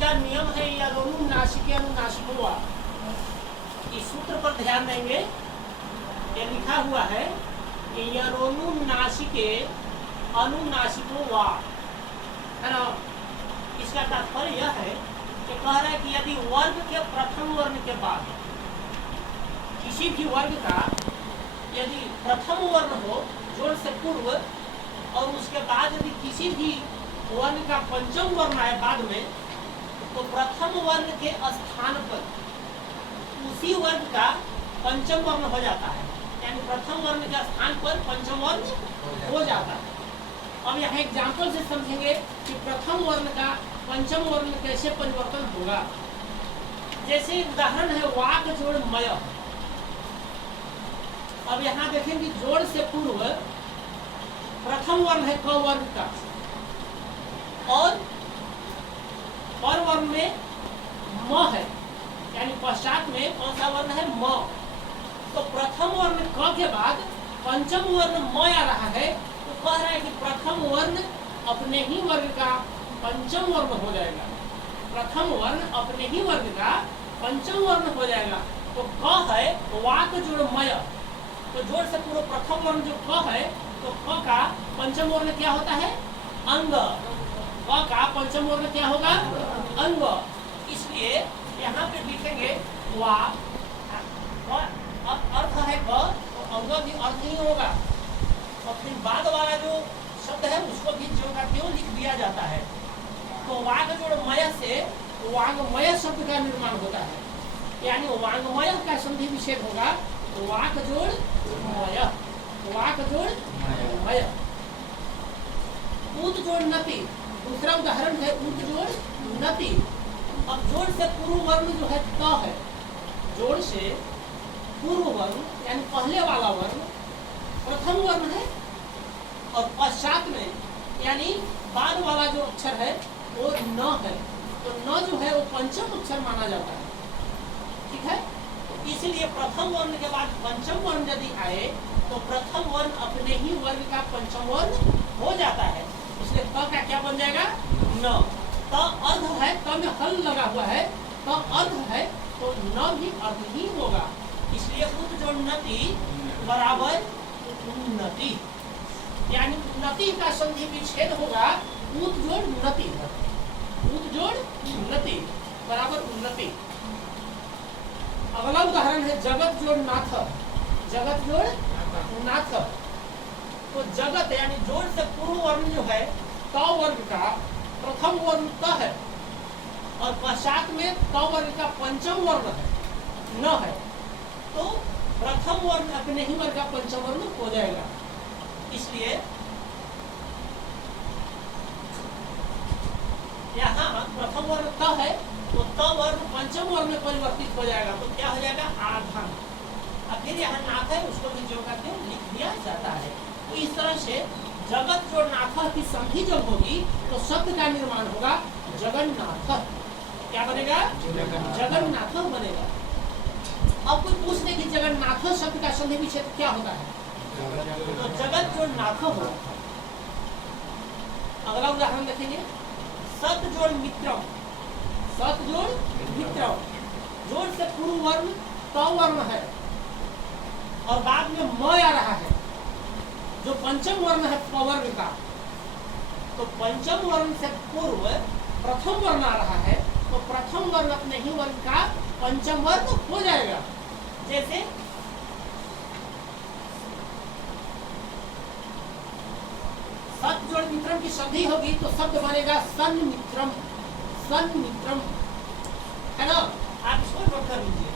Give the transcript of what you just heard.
का नियम है यनुनासिके अनुनासिको वा। इस सूत्र पर ध्यान देंगे, ये लिखा हुआ है कि यनुनासिके अनुनासिको वा, है ना। इसका तात्पर्य यह है कि कह रहा है कि यदि वर्ग के प्रथम वर्ण के बाद किसी भी वर्ग का यदि प्रथम वर्ण हो जोड़ से पूर्व, और उसके बाद यदि किसी भी वर्ण का पंचम वर्ण आए बाद में, तो प्रथम वर्ण के स्थान पर उसी वर्ग का पंचम वर्ण हो जाता है, यानी प्रथम वर्ण के स्थान पर पंचम वर्ण हो जाता है। अब यहाँ एग्जाम्पल से समझेंगे कि प्रथम वर्ण का पंचम वर्ण कैसे परिवर्तन होगा। जैसे उदाहरण है वाक जोड़ मय। अब यहाँ देखेंगे जोड़ से पूर्व प्रथम वर्ण है क वर्ग का, और पर वर्ण में म है, यानी पश्चात में कौन सा वर्ण है म। तो प्रथम वर्ण क के बाद पंचम वर्ण म आ रहा है, तो कह रहा है कि प्रथम वर्ण अपने ही वर्ग का पंचम वर्ण हो जाएगा। प्रथम वर्ण अपने ही वर्ग का पंचम वर्ण हो जाएगा। तो क है वाक जोड़ मय, तो जोड़ से पूर्व प्रथम वर्ण जो क है, तो क का पंचम वर्ण क्या होता है? अंग। क का पंचम वर्ण क्या होगा? अंग। इसलिए यहाँ पे लिखेंगे वा, अर्थ है क, तो अंग भी अर्थ ही होगा, और फिर बाद वाला जो शब्द है उसको भी ज्यों का त्यों लिख दिया जाता है। तो वाक जोड़ मय से वांगमय शब्द का निर्माण होता है, यानी वांगमय का संधि विच्छेद होगा। वाक जोड़ मय, वाक जोड़ मय। ऊत जोड़ नति, दूसरा उदाहरण है ऊत जोड़ नति। अब जोड़ से पूर्व वर्ण जो है त है, जोड़ से पूर्व वर्ण यानी पहले वाला वर्ण प्रथम वर्ण है, और पश्चात में यानी बाद वाला जो अक्षर है वो न है, तो न जो है वो पंचम अक्षर माना जाता है। ठीक है, इसलिए प्रथम वर्ण के बाद पंचम वर्ण यदि आए तो प्रथम वर्ण अपने ही वर्ग का पंचम वर्ण हो जाता है। इसलिए क का क्या बन जाएगा? न। त अर्ध है, त में हल लगा हुआ है, त अर्ध है, तो न भी अर्ध ही होगा। इसलिए उत जोड़ नति बराबर उन्नति, यानी उन्नति का संधि विच्छेद होगा ऊत जोड़ नति। ऊत जोड़ नति बराबर उन्नति। अगला उदाहरण है जगत जोड़ नाथ। जगत जोड़ नाथ, तो जगत यानी जोड़ से पूर्व वर्ण जो है त वर्ग का प्रथम वर्ण त है, और पश्चात में त वर्ग का पंचम वर्ण है न है, तो प्रथम वर्ण अपने ही वर्ग का पंचम वर्ण हो जाएगा। इसलिए यहाँ प्रथम वर्ण त है, तो त वर्ण पंचम वर्ण में परिवर्तित हो जाएगा, तो क्या हो जाएगा? आधान। अब फिर यहाँ नाथ है, उसको भी जो करके लिख दिया जाता है। तो इस तरह से जगत जोड़ नाथ की संधि जब होगी तो शब्द का निर्माण होगा जगन्नाथ। क्या बनेगा? जगन्नाथ बनेगा। अब कोई पूछ ले कि जगन्नाथ शब्द का संधि विच्छेद क्या होता है, तो जगत जोड़ नाथ होगा। अगला उदाहरण देखेंगे सत जोड़ मित्रम। सत जोड़ मित्रम, जोड़ से पूर्व वर्ण त वर्ण है और बाद में म आ रहा है, जो पंचम वर्ण है प वर्ग का, तो पंचम वर्ण से पूर्व प्रथम वर्ण आ रहा है, तो प्रथम वर्ण अपने ही वर्ग का पंचम वर्ण हो जाएगा। जैसे सत जोड़ मित्रम की संधि होगी तो शब्द बनेगा सन मित्रम। सन मित्रम, है ना। आप इसको नोट कर लीजिए।